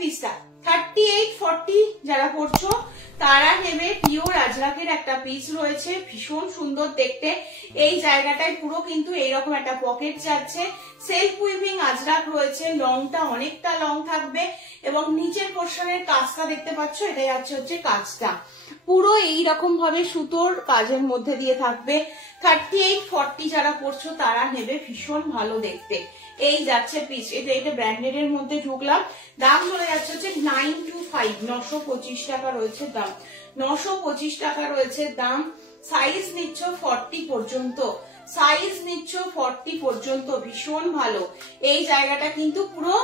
পিসটা 38-40 যারা পড়ছো তারা নেবে। পিওর আজরাকের একটা পিস রয়েছে, ভীষণ সুন্দর দেখতে। এই জায়গাটায় পুরো কিন্তু এইরকম একটা পকেট যাচ্ছে, সেলফ উইভিং আজরাক রয়েছে, লংটা অনেকটা লং থাকবে এবং নিচের পোর্শনের কাজটা দেখতে পাচ্ছ, এটা যাচ্ছে হচ্ছে কাজটা পুরো এইরকম ভাবে সুতোর কাজের মধ্যে দিয়ে থাকবে। 38-40 যারা পড়ছো তারা নেবে, ভীষণ ভালো দেখতে। এই যাচ্ছে পিস, এটা ব্র্যান্ডেড এর মধ্যে ঢুকলাম। দাম চলে যাচ্ছে হচ্ছে 925, 925 টাকা রয়েছে দাম, 925 টাকা রয়েছে দাম। সাইজ নিচ্ছ 40 পর্যন্ত, সাইজ নিচ্ছ 40 পর্যন্ত, ভীষণ ভালো। এই জায়গাটা কিন্তু পুরো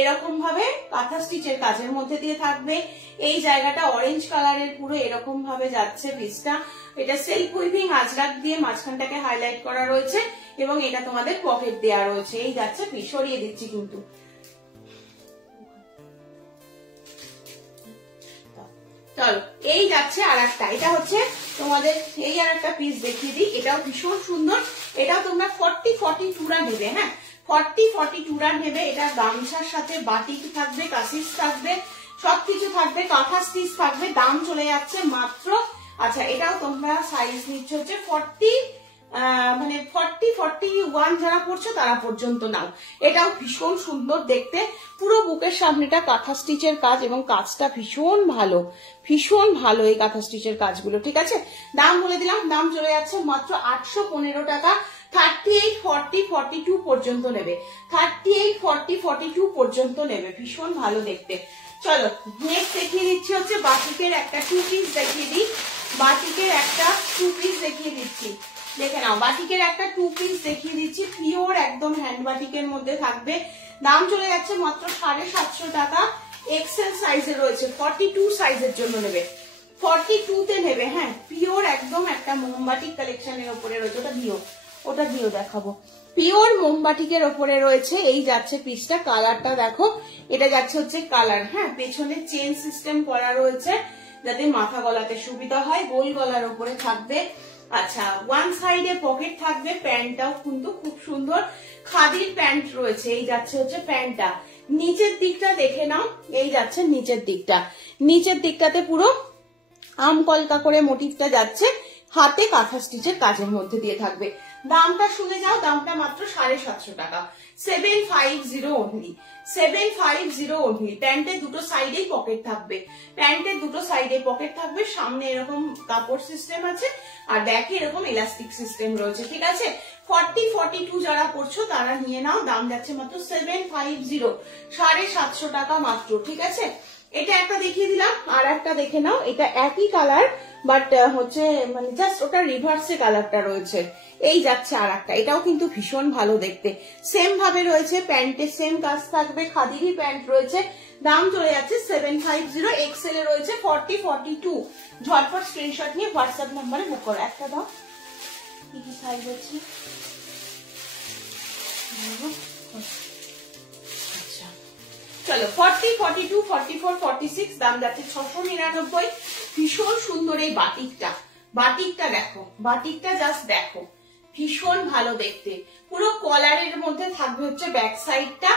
এরকম ভাবে কাঁথা স্টিচের কাজের মধ্যে দিয়ে থাকবে। এই জায়গাটা অরেঞ্জ কালারের পুরো এরকম ভাবে যাচ্ছে পিসটা। এটা সেলফ উইভিং আজরাক দিয়ে মাঝখানটাকে হাইলাইট করা রয়েছে এবং এটা তোমাদের পকেট দেওয়া রয়েছে। এই যাচ্ছে পিস, সরিয়ে দিচ্ছি কিন্তু। চলো এই যাচ্ছে আর একটা, এটা হচ্ছে তোমাদের এই আর একটা পিস দেখিয়ে দিই, এটাও ভীষণ সুন্দর। এটাও তোমরা 40-42 নেবে, হ্যাঁ 40-42 নেবে। এটা গামছার সাথে বাটিক থাকবে, কাসিস থাকবে, সবকিছু থাকবে, কাঁথা স্টিচ থাকবে। দাম চলে যাচ্ছে মাত্র, আচ্ছা এটাও তোমরা সাইজ নিচ্ছে হচ্ছে 40-41 যারা পড়ছো তারা পর্যন্ত নাও। এটাও ভীষণ সুন্দর দেখতে, পুরো বুকের সামনেটা কাঁথা স্টিচের কাজ এবং কাজটা ভীষণ ভালো, ভীষণ ভালো এই কাঁথা স্টিচের কাজগুলো। ঠিক আছে, দাম বলে দিলাম, দাম চলে যাচ্ছে মাত্র 815 টাকা। 38-40-42 পর্যন্ত নেবে, 38-40-42 পর্যন্ত নেবে, ভীষণ ভালো দেখতে। চলো নেক্সট দেখিয়ে দিচ্ছি হচ্ছে বাটিকের একটা 2 পিস দেখিয়ে দিই। বাটিকের একটা 2 পিস দেখিয়ে দিচ্ছি, দেখে নাও। বাটিকের একটা 2 পিস দেখিয়ে দিচ্ছি, পিওর একদম হ্যান্ড বাটিকের মধ্যে থাকবে। দাম চলে যাচ্ছে মাত্র 750 টাকা। এক্সেল সাইজে রয়েছে, 42 সাইজের জন্য নেবে, 42 তে নেবে, হ্যাঁ পিওর একদম একটা মোমবাটিক কালেকশনের উপরে রয়েছে। ওটা দিও দেখাবো, পিওর মোমবাটিকের ওপরে রয়েছে। এই যাচ্ছে পিসটা, কালারটা দেখো, এটা যাচ্ছে হচ্ছে কালার, হ্যাঁ পেছনে চেন সিস্টেম করা রয়েছে যাতে মাথা গলাতে সুবিধা হয়, গোল গলার উপরে থাকবে। আচ্ছা ওয়ান সাইডে পকেট থাকবে, প্যান্টটাও কিন্তু খুব সুন্দর খাদির প্যান্ট রয়েছে। এই যাচ্ছে হচ্ছে প্যান্টটা, নিচের দিকটা দেখে নাও, এই যাচ্ছে নিচের দিকটা, নিচের দিকটাতে পুরো আম কলকা করে মোটিভটা যাচ্ছে, হাতে কাঁথা স্টিচের কাজের মধ্যে দিয়ে থাকবে। দামটা শুনে যাও, দামটা মাত্র 750 টাকা, 750 অনলি, 750 অনলি। প্যান্টের দুটো সাইডেই পকেট থাকবে, প্যান্টের দুটো সাইডে পকেট থাকবে, সামনে এরকম কাপড় সিস্টেম আছে আর ব্যাকে এরকম ইলাস্টিক সিস্টেম রয়েছে। ঠিক আছে, 40-42 যারা পড়ছো তারা নিয়ে নাও, দাম যাচ্ছে মাত্র 750, 750 টাকা মাত্র। ঠিক আছে, এটা একটা দেখিয়ে দিলাম, আর একটা দেখে নাও। এটা একই কালার বাট হচ্ছে মানে জাস্ট ওটা রিভার্সে কালারটা রয়েছে। এই যাচ্ছে আর একটা, এটাও কিন্তু ভীষণ ভালো দেখতে, সেম ভাবে রয়েছে, প্যান্টের সেম কাজ থাকবে, খাদিরই প্যান্ট রয়েছে। দাম চলে যাচ্ছে 750, এক্সেল এ রয়েছে 40-42। ঝটপট স্ক্রিনশট নিয়ে হোয়াটসঅ্যাপ নাম্বারে বুক করো। একটা দাও, কি কি সাইজ আছে, চলো 40-42-44-46, দাম যাচ্ছে 699। ভীষণ সুন্দর এই বাটিকটা, বাটিকটা দেখো, বাটিকটা জাস্ট দেখো, ভীষণ ভালো দেখতে। পুরো কলারের মধ্যে থাকবে হচ্ছে ব্যাক সাইডটা,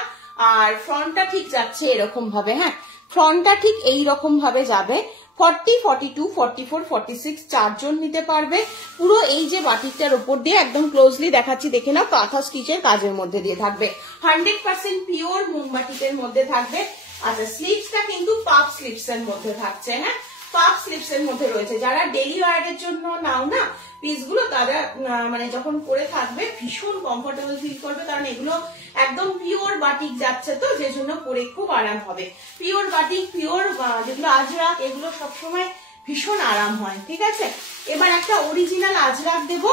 আর ফ্রন্টটা ঠিক যাচ্ছে এরকম ভাবে, হ্যাঁ ফ্রন্টটা ঠিক এইরকম ভাবে যাবে। 40-42-44-46 চারজন নিতে পারবে। পুরো এই যে বাটিকটার উপর দিয়ে একদম ক্লোজলি দেখাচ্ছি, দেখে নাও, কাঁথা স্টিচের কাজের মধ্যে দিয়ে থাকবে, 100% পিওর মোমবাটিকের মধ্যে থাকবে। আচ্ছা স্লিভসটা কিন্তু পাপ স্লিভস এর মধ্যে থাকছে, হ্যাঁ পাপ স্লিভস এর মধ্যে রয়েছে। যারা ডেইলি ওয়্যারের জন্য নাও না পিসগুলো, তারা মানে যখন পরে থাকবে ভীষণ কমফোর্টেবল ফিল করবে, কারণ এগুলো একদম পিওর বাটিক যাচ্ছে তো, যে জন্য পরে খুব আরাম হবে। পিওর বাটিক, পিওর যেগুলো আজরাক, এগুলো সবসময় ভীষণ আরাম হয়। ঠিক আছে, এবার একটা অরিজিনাল আজরাক দেবো,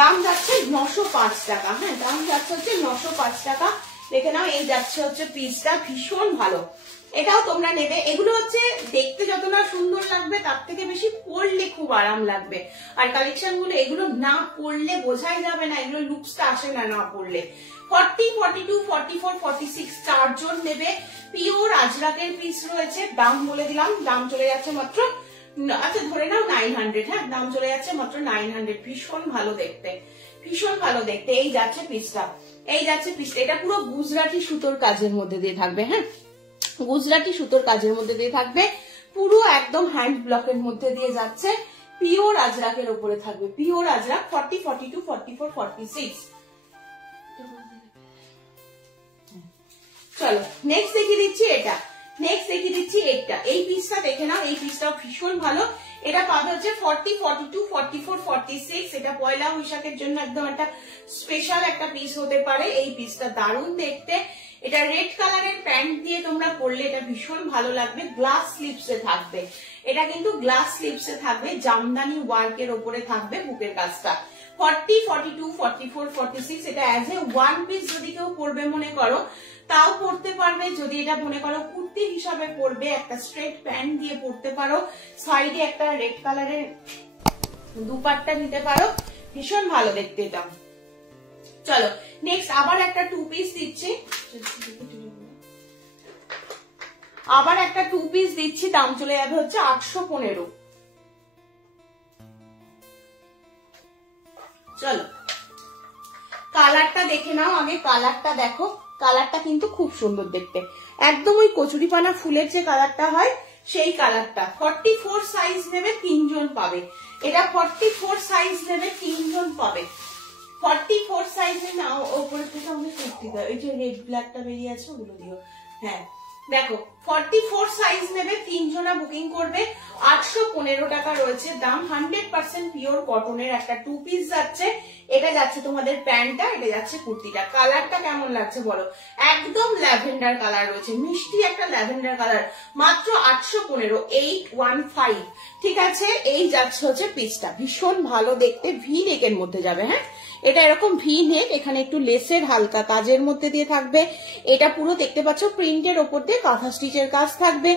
দাম যাচ্ছে 905 টাকা, হ্যাঁ দাম যাচ্ছে হচ্ছে 905 টাকা। দেখে নাও, এই যাচ্ছে হচ্ছে পিসটা, ভীষণ ভালো, এটাও তোমরা নেবে। এগুলো হচ্ছে দেখতে যত না সুন্দর লাগবে তার থেকে বেশি পরলে খুব আরাম লাগবে। আর কালেকশন গুলো এগুলো না পরলে বোঝাই যাবে না, এগুলো লুকসটা আসে না না পরলে। 40-42-44-46 চারজন নেবে, পিওর আজরাকের পিস রয়েছে। দাম বলে দিলাম, দাম চলে যাচ্ছে মাত্র, আচ্ছা ধরে নাও 900, হ্যাঁ দাম চলে যাচ্ছে মাত্র 900। ভীষণ ভালো দেখতে, ভীষণ ভালো দেখতে। এই যাচ্ছে পিসটা, এই যাচ্ছে পিসটা, এটা পুরো গুজরাটি সুতোর কাজের মধ্যে দিয়ে থাকবে, হ্যাঁ গুজরাটি সুতোর কাজের মধ্যে দিয়ে থাকবে, পুরো একদম হ্যান্ড ব্লকের মধ্যে দিয়ে যাচ্ছে, পিওর আজরাকের উপরে থাকবে, পিওর আজরাক 40, 42, 44, 46। চলো নেক্সট দেখিয়ে দিচ্ছি এটা, নেক্সট দেখিয়ে দিচ্ছি এটা। এই পিসটা দেখে নাও, এই পিসটাও ভীষণ ভালো। এটা পাবে হচ্ছে 40, 42, 44, 46। এটা পয়লা বৈশাখের জন্য একদম একটা স্পেশাল একটা পিস হতে পারে। এই পিসটা দারুণ দেখতে। এটা রেড কালারের প্যান্ট দিয়ে তোমরা পরলে এটা ভীষণ ভালো লাগবে। গ্লাস স্লিপসে থাকবে, এটা কিন্তু গ্লাস স্লিপসে থাকবে, জামদানি ওয়ার্কের ওপরে থাকবে বুকের কাজটা। 40, 42, 44, 46। এটা অ্যাজ এ ওয়ান পিস যদি কেউ পরবে মনে করো তাও পরতে পারবে। যদি এটা মনে করো কুর্তি হিসাবে পরবে, একটা স্ট্রেট প্যান্ট দিয়ে পরতে পারো, সাইডে একটা রেড কালারের দুপাট্টা নিতে পারো, ভীষণ ভালো দেখতে এটা। চলো নেক্সট আবার একটা টু পিস দিচ্ছি, আবার একটা টু পিস দিচ্ছি, দাম চলে যাবে হচ্ছে 815। চলো কালারটা দেখে নাও আগে, কালারটা দেখো, কালারটা কিন্তু খুব সুন্দর দেখতে, একদম ওই কচুরিপানা ফুলের যে কালারটা হয় সেই কালারটা। 44 সাইজ নেবে 3 জন পাবে, এটা 44 সাইজ নেবে 3 জন পাবে। 44 সাইজে না ওপরে থেকে আমাকে কুর্তি দাও, এই যে রেড ব্ল্যাকটা বেরিয়ে আছে ওগুলো দিও। হ্যাঁ দেখো 44 সাইজ নেবে 3 জনা বুকিং করবে, 815 টাকা রয়েছে দাম। 100% পিওর কটনের একটা টু পিস যাচ্ছে। এটা যাচ্ছে তোমাদের প্যান্টটা, এটা যাচ্ছে কুর্তিটা। কালারটা কেমন লাগছে বলো, একদম ল্যাভেন্ডার কালার রয়েছে, মিষ্টি একটা ল্যাভেন্ডার কালার, মাত্র 815, 815। ঠিক আছে, এই যাচ্ছে হচ্ছে পিসটা, ভীষণ ভালো দেখতে, ভি নেকের মধ্যে যাবে। হ্যাঁ এটা এরকম ভি নেক, এখানে একটু লেসের হালকা কাজের মধ্যে দিয়ে থাকবে। এটা পুরো দেখতে পাচ্ছ প্রিন্টের ওপর দিয়ে কাঁথা স্টিচের কাজ থাকবে।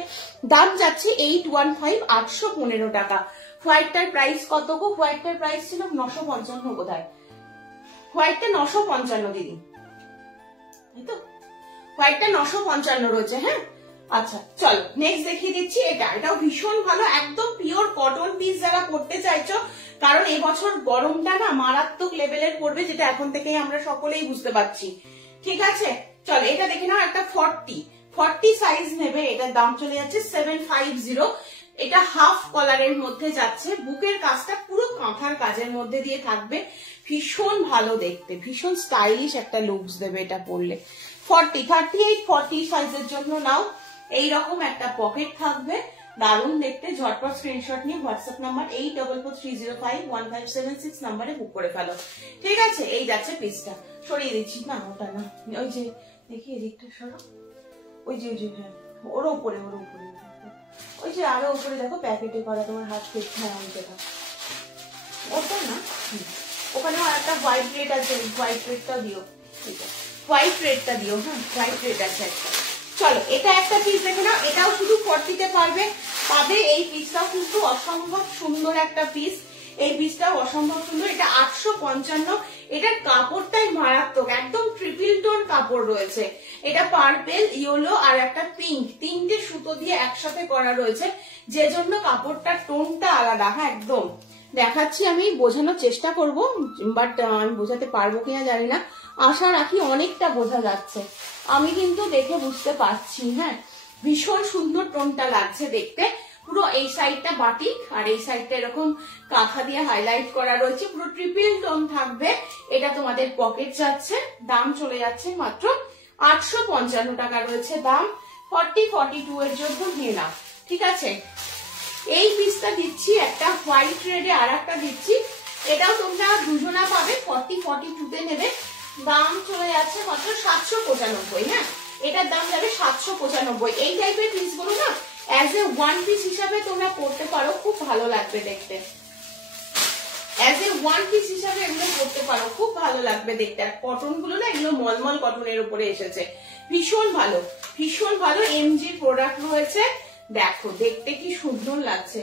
দাম যাচ্ছে 815, 815 টাকা। হোয়াইটটার প্রাইস কত গো? হোয়াইটটার প্রাইস ছিল 955 বোধহয়, হোয়াইটটা 955 দিদি, তাই তো? হোয়াইটটা 955 রয়েছে। হ্যাঁ আচ্ছা চলো নেক্সট দেখিয়ে দিচ্ছি এটা, এটাও ভীষণ ভালো, একদম পিওর কটন পিস যারা পড়তে চাইছো, কারণ এবছর গরমটা না মারাত্মক লেভেলের পড়বে, যেটা এখন থেকেই আমরা সকলেই বুঝতে পারছি। ঠিক আছে চলো এটা দেখে নাও, একটা 40 সাইজ নেবে, এটার দাম চলে যাচ্ছে 750। এটা হাফ কলারের মধ্যে যাচ্ছে, বুকের কাজটা পুরো কাঁথার কাজের মধ্যে দিয়ে থাকবে, ভীষণ ভালো দেখতে, ভীষণ স্টাইলিশ একটা লুকস দেবে এটা পরলে। 40, 38, 40 সাইজের জন্য নাও। এইরকম একটা পকেট থাকবে, দারুণ দেখতে। ঝটপট স্ক্রিনশট নিয়ে হোয়াটসঅ্যাপ নাম্বার 8443051576 নাম্বারে বুক করে ফেলো। ঠিক আছে, এই যাচ্ছে পিসটা। সরিয়ে দিচ্ছি না, ওটা না, ওই যে দেখি এদিকটা সরো, ওই যে হ্যাঁ ওর উপরে, ওই যে আরো উপরে দেখো প্যাকেটে করা তোমার হাত থেকে। হ্যাঁ ওই যেটা, ওটা না, ওখানেও একটা হোয়াইট রেড আছে, হোয়াইট রেডটা দিও, হোয়াইট রেডটা দিও। হ্যাঁ হোয়াইট রেড আছে একটা। চলো এটা একটা পিস দেখে নাও, এটাও শুধু 40তে পাবে। এই পিসটাও কিন্তু অসম্ভব সুন্দর একটা পিস, এই পিসটাও অসম্ভব সুন্দর। এটা 855, এটার কাপড়টাই মারাত্মক, একদম ট্রিপল টোন কাপড় রয়েছে। এটা পার্পেল, ইয়েলো আর একটা পিঙ্ক, 3টে সুতো দিয়ে একসাথে করা রয়েছে, যে জন্য কাপড়টার টোনটা আলাদা। হ্যাঁ একদম দেখাচ্ছি, আমি বোঝানোর চেষ্টা করব, বাট আমি বোঝাতে পারবো কিনা জানি না, আশা রাখি অনেকটা বোঝা যাচ্ছে, আমি কিন্তু দেখে বুঝতে পারছি। হ্যাঁ ভীষণ সুন্দর টোনটা লাগছে দেখতে। পুরো এই সাইডটা বাটিক আর এই সাইডটা এরকম কাঁথা দিয়ে হাইলাইট করা রয়েছে, পুরো ট্রিপল টোন থাকবে। এটা তোমাদের পকেট যাচ্ছে, দাম চলে যাচ্ছে মাত্র 855 টাকা রয়েছে দাম। 40, 42 এর জন্য নিয়ে নাও। ঠিক আছে, এই পিসটা দিচ্ছি একটা হোয়াইট রেডে, আর একটা দিচ্ছি, এটাও তোমরা দুজনা পাবে। 40, 42 তে নেবে, দাম চলে যাচ্ছে মাত্র 795। হ্যাঁ এটার দাম যাবে 795। এই টাইপের পিস গুলো না অ্যাজ এ ওয়ান পিস হিসাবে তোমরা পড়তে পারো, খুব ভালো লাগবে দেখতে। অ্যাজ এ ওয়ান পিস হিসাবে এগুলো পড়তে পারো, খুব ভালো লাগবে দেখতে। আর কটন গুলো না এগুলো মলমল কটনের উপরে এসেছে, ভীষণ ভালো, ভীষণ ভালো এমজি প্রোডাক্ট রয়েছে। দেখো দেখতে কি সুন্দর লাগছে,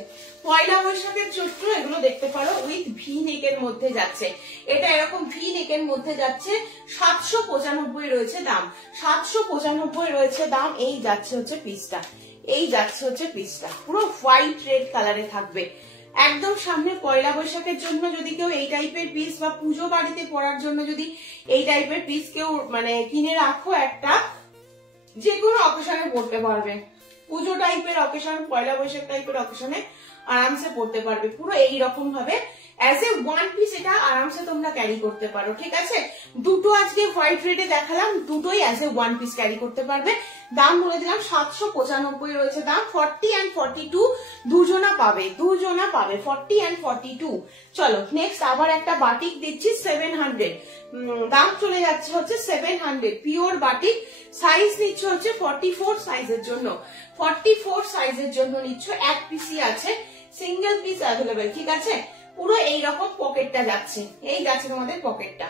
পয়লা বৈশাখের চৈত্র এগুলো দেখতে পারো। উইথ ভি নেকের মধ্যে যাচ্ছে, এটা এরকম ভি নেকের মধ্যে যাচ্ছে। 795 রয়েছে দাম, 795 রয়েছে দাম। এই যাচ্ছে হচ্ছে পিসটা, এই যাচ্ছে হচ্ছে পিসটা, পুরো হোয়াইট রেড কালারে থাকবে। একদম সামনে পয়লা বৈশাখের জন্য যদি কেউ এই টাইপের পিস, বা পুজো বাড়িতে পরার জন্য যদি এই টাইপের পিস কেউ মানে কিনে রাখো একটা, যে কোনো অকেশনে পড়তে পারবে, পুজো টাইপের অকেশন, পয়লা বৈশাখ টাইপের অকেশনে আরামসে পড়তে পারবে। পুরো এইরকম ভাবে অ্যাজ এ ওয়ান পিস এটা আরামসে তোমরা ক্যারি করতে পারো। ঠিক আছে, দুটো আজকে হোয়াইট রেডে দেখালাম, দুটোই as a one piece carry করতে পারবে। দাম বলে দিলাম 795 রয়েছে দাম। 40 and 42 দুজনা পাবে 40 and 42। চলো নেক্সট আবার একটা বাটিক দিচ্ছি 700, দাম চলে যাচ্ছে হচ্ছে 700, পিওর বাটিক। সাইজ নিচ্ছে হচ্ছে 44 সাইজের জন্য, 44 সাইজের জন্য নিচ্ছ, এক পিসই আছে, সিঙ্গেল পিস অ্যাভেলেবেল। ঠিক আছে, পুরো এইরকম পকেটটা যাচ্ছে, এই যাচ্ছে তোমাদের পকেটটা,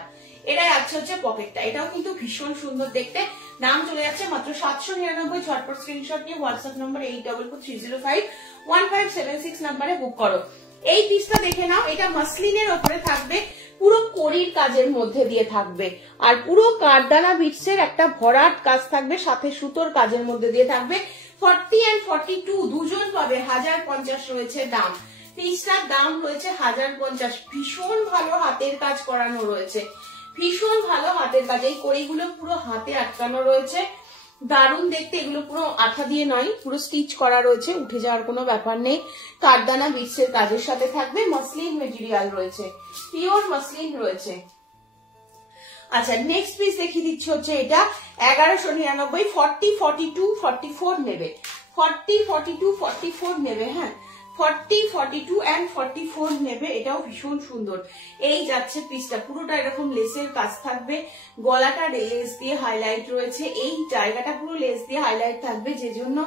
এটা যাচ্ছে হচ্ছে পকেটটা। এটাও কিন্তু ভীষণ সুন্দর দেখতে। দাম চলে যাচ্ছে মাত্র 799। ঝটপট স্ক্রিনশট নিয়ে হোয়াটসঅ্যাপ নম্বর 8443051576 নাম্বারে বুক করো। এই পিসটা দেখে নাও, এটা মাসলিনের ওপরে থাকবে, পুরো কড়ির কাজের মধ্যে দিয়ে থাকবে, আর পুরো কারদানা বিটসের একটা ভরাট কাজ থাকবে, সাথে সুতোর কাজের মধ্যে দিয়ে থাকবে। 40 and 42 দুজন পাবে, 1050 রয়েছে দাম। পিসটার দাম রয়েছে 1050। ভীষণ ভালো হাতের কাজ করানো রয়েছে, ভীষণ ভালো হাতের কাজ। এই কড়িগুলো পুরো হাতে আটকানো রয়েছে, দারুণ দেখতে। এগুলো পুরো আঠা দিয়ে নয়, পুরো স্টিচ করা রয়েছে, উঠে যাওয়ার কোনো ব্যাপার নেই। কারদানা বিটসের কাজের সাথে থাকবে, মাসলিন মেটেরিয়াল রয়েছে, পিওর মাসলিন রয়েছে। আচ্ছা নেক্সট পিস দেখিয়ে দিচ্ছি হচ্ছে এটা 1199। 40 42 44 নেবে, 40 42 44 নেবে। হ্যাঁ 40 42 and 44 নেবে। এটাও ভীষণ সুন্দর। এই যাচ্ছে পিসটা, পুরোটা এরকম লেসের কাজ থাকবে, গলাটা লেস দিয়ে হাইলাইট রয়েছে, এই জায়গাটা পুরো লেস দিয়ে হাইলাইট থাকবে, যে জন্য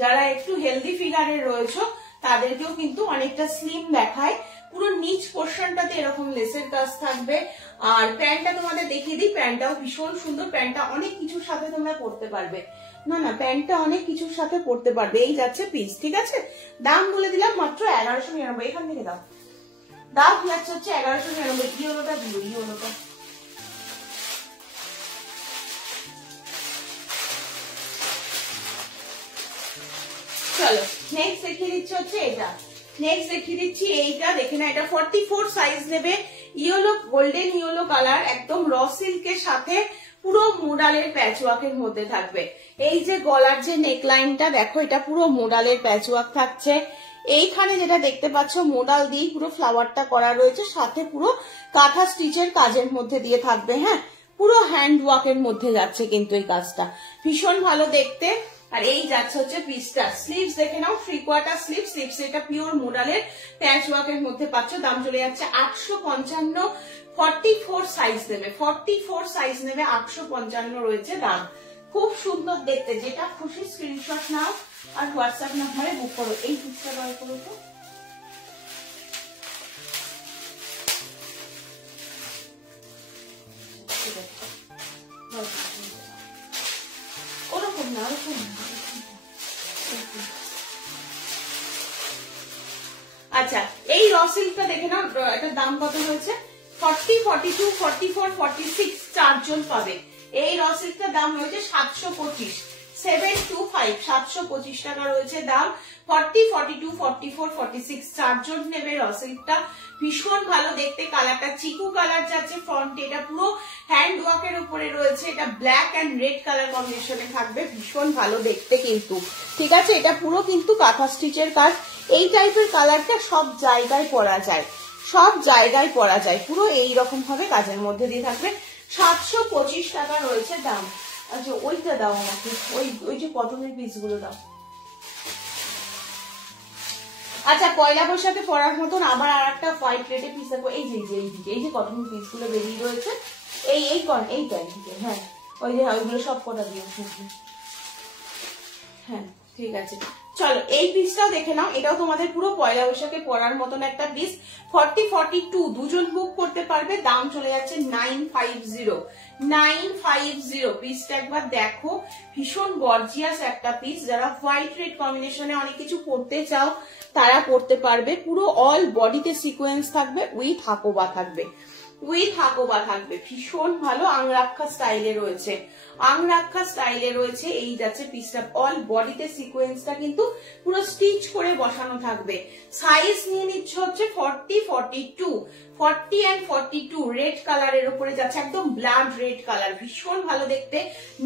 যারা একটু হেলদি ফিগারের রয়েছে তাদেরকেও কিন্তু অনেকটা স্লিম দেখায়। পুরো নিচ পোর্শনটাতে এরকম লেসের কাজ থাকবে। আর প্যান্টটা তোমাদের দেখিয়ে দিই, প্যান্টটাও ভীষণ সুন্দর। প্যান্টটা অনেক কিছুর সাথে তোমরা পরতে পারবে, না প্যান্টটা অনেক কিছুর সাথে পরতে পারবে। এই যাচ্ছে পিস। ঠিক আছে, দাম বলে দিলাম মাত্র 1199। এখান থেকে দাও, দাম যাচ্ছে হচ্ছে 1199। ইয়েলোটা দিও, ইয়েলোটা। চলো নেক্সট দেখিয়ে দিচ্ছি হচ্ছে এটা, নেক্সট দেখিয়ে দিচ্ছি এইটা। দেখে না, এটা 44 সাইজ নেবে, ইয়েলো, গোল্ডেন ইয়েলো কালার, একদম র সিল্কের সাথে পুরো মোডালের প্যাচওয়ার্কের মধ্যে থাকবে। এই যে গলার যে নেকলাইনটা দেখো, এটা পুরো মোডালের প্যাচওয়ার্ক থাকছে। এইখানে যেটা দেখতে পাচ্ছ মোডাল দিয়ে পুরো ফ্লাওয়ারটা করা রয়েছে, সাথে পুরো কাঁথা স্টিচের কাজের মধ্যে দিয়ে থাকবে। হ্যাঁ পুরো হ্যান্ড ওয়ার্কের মধ্যে যাচ্ছে কিন্তু এই কাজটা, ভীষণ ভালো দেখতে। আর এই যাচ্ছে হচ্ছে পিসটা। স্লিভস দেখে নাও, 3 কোয়ার্টার স্লিভস, স্লিভস এটা পিওর মোডালের প্যাচ ওয়ার্কের মধ্যে পাচ্ছ। দাম চলে যাচ্ছে 855। 44 সাইজ নেবে, 44 সাইজ নেবে, 855 রয়েছে দাম। খুব সুন্দর দেখতে, যেটা খুশি স্ক্রিনশট নাও আর হোয়াটসঅ্যাপ নাম্বারে বুক করো। এই পিসটা বার করো তো, ওরকম না, ওরকম না। আচ্ছা এই র সিল্কটা দেখে নাও, এটার দাম কত হয়েছে? 40 42 44 46 চারজন পাবে। এই র সিল্কটার দাম হয়েছে 725, 725 725 টাকা রয়েছে দাম। 40 42 44 46 চারজন নেবে র সিল্কটা। ভীষণ ভালো দেখতে, কালারটা চিকু কালার যাচ্ছে ফ্রন্টে, এটা পুরো হ্যান্ড ওয়ার্কের উপরে রয়েছে, এটা ব্ল্যাক এন্ড রেড কালার কম্বিনেশনে থাকবে, ভীষণ ভালো দেখতে কিন্তু। ঠিক আছে, এটা পুরো কিন্তু কাঁথা স্টিচের কাজ। এই টাইপের কালারটা সব জায়গায় পরা যায়, সব জায়গায় পরা যায়, পুরো এইরকম ভাবে কাজের মধ্যে দিয়ে থাকবে। 725 টাকা রয়েছে দাম। আচ্ছা ওইটা দাও আমাকে, ওই যে কটনের পিস গুলো দাও। আচ্ছা পয়লা বৈশাখে পরার মতন আবার আর একটা হোয়াইট রেডে পিস দেখো, এই যে এইদিকে এই যে কটনের পিস গুলো বেরিয়ে রয়েছে, এইটা এইদিকে। হ্যাঁ ওই যে ওইগুলো সব কটা দিয়ে। হ্যাঁ ঠিক আছে, চলো এই পিসটাও দেখে নাও। এটাও তোমাদের পুরো পয়লা বৈশাখে পরার মতন একটা পিস। 40 42 দুজন বুক করতে পারবে। দাম চলে যাচ্ছে 950, 950। পিসটা একবার দেখো, ভীষণ গর্জিয়াস একটা পিস। যারা হোয়াইট রেড কম্বিনেশনে অনেক কিছু পরতে চাও তারা পরতে পারবে। পুরো অল বডিতে সিকোয়েন্স থাকবে, উইথ হাকোবা থাকবে, উইথ হাকোবা থাকবে, ভীষণ ভালো আংরাক্ষা স্টাইলে রয়েছে, আংরাক্ষা স্টাইলে রয়েছে। এই যাচ্ছে পিসটা, অল বডিতে সিকোয়েন্সটা কিন্তু পুরো স্টিচ করে বসানো থাকবে। সাইজ নিয়ে নিচ্ছে হচ্ছে 40, 42, 40 and 42 রেড কালারের উপরে যাচ্ছে, একদম ব্লাড রেড কালার, ভীষণ ভালো দেখতে।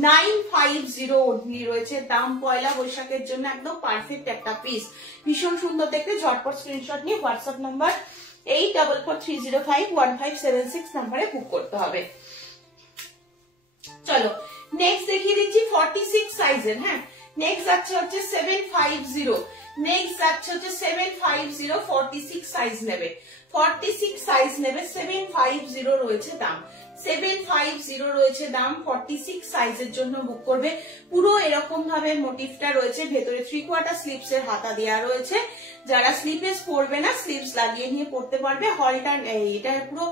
950 ওড়নি রয়েছে, দাম পয়লা বৈশাখের জন্য একদম পারফেক্ট একটা পিস, ভীষণ সুন্দর দেখতে। ঝটপট স্ক্রিনশট নিয়ে হোয়াটসঅ্যাপ নাম্বার 8443051576 নাম্বারে বুক করতে হবে। চলো নেক্সট দেখিয়ে দিচ্ছি 46 সাইজের। হ্যাঁ, নেক্সট যাচ্ছে হচ্ছে 750, নেক্সট যাচ্ছে হচ্ছে 750, 46 সাইজ নেবে, 46 সাইজ নেবে, 750 রয়েছে দাম, 750 রয়েছে দাম, 46 সাইজের জন্য বুক করবে। পুরো এরকম ভাবে মোটিভটা রয়েছে, ভেতরে 3/4 স্লিপস এর হাতা দেওয়া রয়েছে। যারা স্লিপলেস পরবে না, স্লিপস লাগিয়ে নিয়ে পরতে পারবে। হলটার এটা পুরো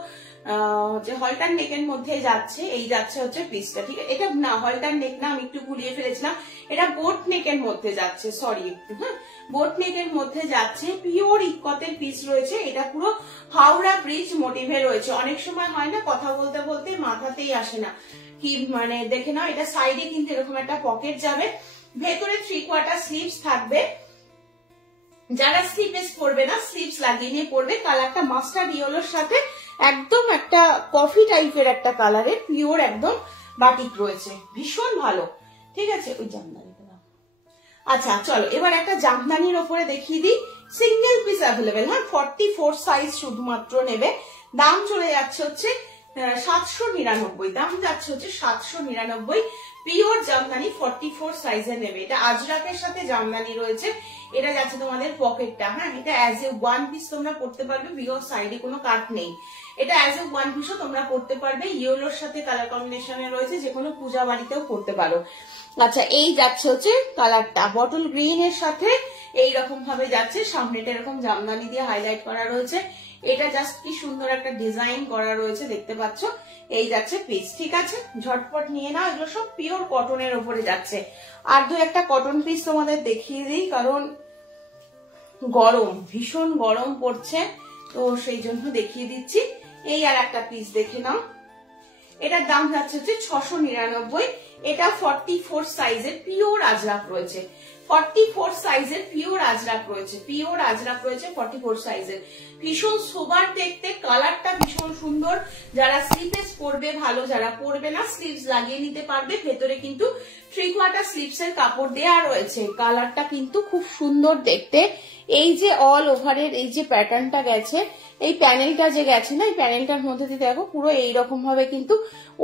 হলটার নেকের মধ্যে যাচ্ছে, এই যাচ্ছে হচ্ছে পিসটা, ঠিক আছে। এটা না হলটার নেক না, আমি একটু ভুলিয়ে ফেলেছিলাম, এটা বোট নেকের মধ্যে যাচ্ছে, সরি একটু, হ্যাঁ বোট নেকের মধ্যে যাচ্ছে। পিওর ইক্কতের পিস রয়েছে, এটা পুরো হাওড়া ব্রিজ মোটিভে রয়েছে। অনেক সময় হয় না, কথা বলতে বলতে মাথাতেই আসে না কি, মানে দেখে নাও, এটা সাইডে কিন্তু এরকম একটা পকেট যাবে, ভেতরে 3/4 স্লিভস থাকবে। যারা স্লিপলেস পরবে না, স্লিপস লাগিয়ে নিয়ে পরবে। কালারটা মাস্টার্ড ইয়েলোর সাথে একদম একটা কফি টাইপের একটা কালারের, পিওর একদম বাটিক রয়েছে, ভীষণ ভালো, ঠিক আছে। ওই জামদানিটা দাও। আচ্ছা চলো এবার একটা জামদানির ওপরে দেখিয়ে দিই, সিঙ্গেল পিস অ্যাভেলেবেল। হ্যাঁ, 44 সাইজ শুধুমাত্র নেবে, দাম চলে যাচ্ছে হচ্ছে 799, দাম যাচ্ছে হচ্ছে 799। পিওর জামদানি 44 সাইজে নেবে। এটা আজরাকের সাথে জামদানি রয়েছে, এটা যাচ্ছে তোমাদের পকেটটা। হ্যাঁ, এটা অ্যাজ এ ওয়ান পিস তোমরা পড়তে পারবে, বিকজ সাইডে কোনো কাট নেই। এটা অ্যাজ এ ওয়ান পিসও তোমরা পড়তে পারবে, ইয়েলোর সাথে কালার কম্বিনেশনে রয়েছে, যে কোনো পূজা বাড়িতেও পড়তে পারো। আচ্ছা, এই যাচ্ছে হচ্ছে কালারটা বটল গ্রিন এর সাথে এইরকম ভাবে যাচ্ছে, সামনেটা এরকম জামদানি দিয়ে হাইলাইট করা রয়েছে। এটা জাস্ট কি সুন্দর একটা ডিজাইন করা রয়েছে, দেখতে পাচ্ছ। এই যাচ্ছে পিস, ঠিক আছে, ঝটপট নিয়ে নাও। এগুলো সব পিওর কটনের উপরে যাচ্ছে। আর দু একটা কটন পিস তোমাদের দেখিয়ে দিই, কারণ গরম, ভীষণ গরম পড়ছে, তো সেই জন্য দেখিয়ে দিচ্ছি। এই আর একটা পিস দেখে নাও, এটার দাম যাচ্ছে হচ্ছে 699। এটা 44 সাইজের পিওর আজরাক রয়েছে, 44 সাইজের পিওর আজরাক রয়েছে, পিওর আজরাক রয়েছে 44 সাইজের। ভীষণ সোবার দেখতে, কালারটা ভীষণ সুন্দর। যারা স্লিভস পরবে ভালো, যারা পরবে না স্লিভস লাগিয়ে নিতে পারবে। ভেতরে কিন্তু 3/4 স্লিভস এর কাপড় দেওয়া রয়েছে। কালারটা কিন্তু খুব সুন্দর দেখতে। এই যে অল ওভারের এই যে প্যাটার্নটা গেছে, এই প্যানেলটা যে গেছে না, এই প্যানেলটার মধ্যে দিয়ে দেখো পুরো এইরকম ভাবে কিন্তু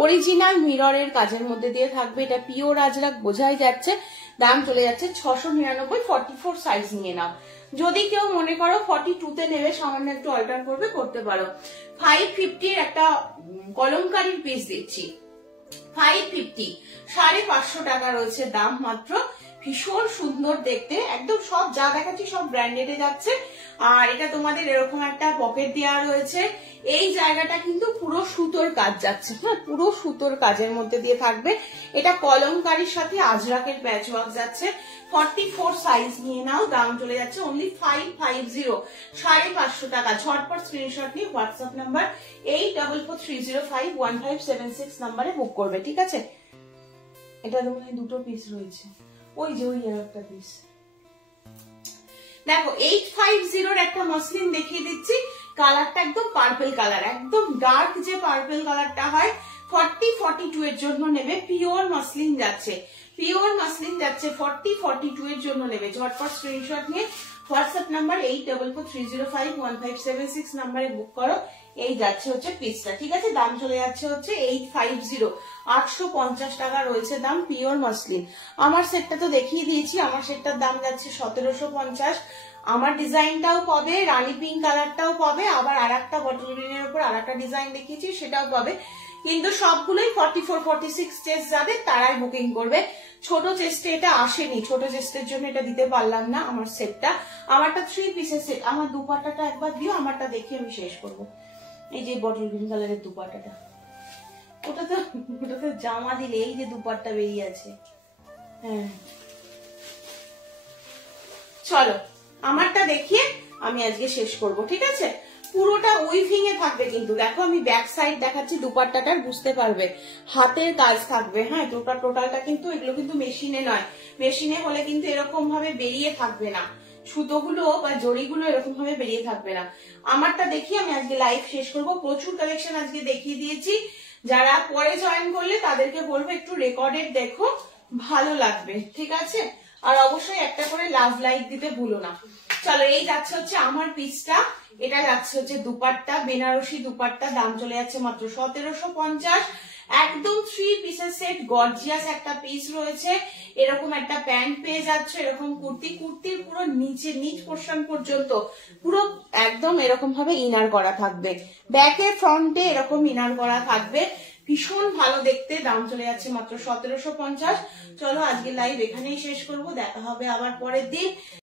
অরিজিনাল মিররের কাজের মধ্যে দিয়ে থাকবে। এটা পিওর আজরাক, বোঝাই যাচ্ছে। দাম চলে যাচ্ছে 699, 44 সাইজ নিয়ে নাও। যদি কেউ মনে করো 42-তে নেবে, সামান্য একটু অল্টার করবে, করতে পারো। 550 একটা কলমকারীর পিস দিচ্ছি, 550, 550 টাকা রয়েছে দাম মাত্র। ভীষণ সুন্দর দেখতে, একদম সব যা দেখাচ্ছি সব ব্র্যান্ডেডে যাচ্ছে। আর এটা তোমাদের এরকম একটা পকেট দেওয়া রয়েছে। এই জায়গাটা কিন্তু পুরো সুতোর কাজ যাচ্ছে, হ্যাঁ পুরো সুতোর কাজের মধ্যে দিয়ে থাকবে। এটা কলমকারীর সাথে আজরাকের প্যাচ ওয়ার্ক যাচ্ছে। 44 সাইজ নিয়ে নাও, দাম চলে যাচ্ছে অনলি 550, 550 টাকা। ঝটপট স্ক্রিনশট নিয়ে হোয়াটসঅ্যাপ নাম্বার 8443051576 নাম্বারে বুক করবে, ঠিক আছে। এটা তোমার দুটো পিস রয়েছে, ওই যে ওই একটা পিস দেখো। 850 একটা মসলিন দেখিয়ে দিচ্ছি, কালারটা একদম পার্পল কালার, একদম ডার্ক যে পার্পল কালারটা হয়। 40-42 এর জন্য নেবে, পিওর মসলিন যাচ্ছে, পিওর মসলিন যাচ্ছে। 40-42 এর জন্য নেবে। ঝটপট স্ক্রিনশট নিয়ে হোয়াটসঅ্যাপ নাম্বার 8443051576 নাম্বারে বুক করো। এই যাচ্ছে হচ্ছে পিসটা, ঠিক আছে। দাম চলে যাচ্ছে হচ্ছে 850, 850 টাকা রয়েছে দাম, পিওর মসলিন। আমার সেটটা তো দেখিয়ে দিয়েছি, আমার সেটটার দাম যাচ্ছে 1750। আমার ডিজাইনটাও পাবে, রানী পিঙ্ক কালারটাও পাবে, আবার আর একটা বটল গ্রিনের উপর আর একটা ডিজাইন দেখিয়েছি সেটাও পাবে। কিন্তু সবগুলোই 44-46 চেস্ট যাদের তারাই বুকিং করবে। ছোট চেস্টে এটা আসেনি, ছোট চেস্টের জন্য এটা দিতে পারলাম না আমার সেটটা। আমারটা 3 পিসের সেট। আমার দুপাট্টাটা একবার দিও, আমারটা দেখে আমি শেষ করবো। এই যে বটল গ্রিন কালারের দুপাট্টাটা, ওটা তো জামা দিলে এই যে দুপাট্টা বেরিয়ে আছে। হ্যাঁ চলো আমারটা দেখিয়ে আমি আজকে শেষ করব, ঠিক আছে। পুরোটা উইভিং এ থাকবে কিন্তু। দেখো আমি ব্যাক সাইড দেখাচ্ছি দুপাট্টাটার, বুঝতে পারবে হাতের কাজ থাকবে। হ্যাঁ, টোটালটা কিন্তু এগুলো কিন্তু মেশিনে নয়, মেশিনে হলে কিন্তু এরকম ভাবে বেরিয়ে থাকবে না, সুতোগুলো বা জড়িগুলো এরকম ভাবে বেরিয়ে থাকবে না। আমারটা দেখি, আমি আজকে লাইভ শেষ করব। প্রচুর কালেকশন আজকে দেখিয়ে দিয়েছি, যারা পরে জয়েন করলে তাদেরকে বলবো একটু রেকর্ডেড দেখো, ভালো লাগবে, ঠিক আছে? আর অবশ্যই একটা করে লাভ লাইক দিতে ভুলো না। চলো, এই যাচ্ছে হচ্ছে আমার পিসটা, এটা যাচ্ছে হচ্ছে দুপাট্টা, বেনারসি দুপাট্টা, দাম চলে যাচ্ছে মাত্র 1750। একদম 3 পিসের সেট, গর্জিয়াস একটা পিস রয়েছে। এরকম একটা প্যান্ট পেয়ে যাচ্ছ, এরকম কুর্তির পুরো নিচ পোর্শন পর্যন্ত পুরো একদম এরকম ভাবে ইনার করা থাকবে, ব্যাকে ফ্রন্টে এরকম ইনার করা থাকবে, ভীষণ ভালো দেখতে। দাম চলে যাচ্ছে মাত্র 1750। চলো আজকে লাইভ এখানেই শেষ করব, দেখা হবে আবার পরের দিন।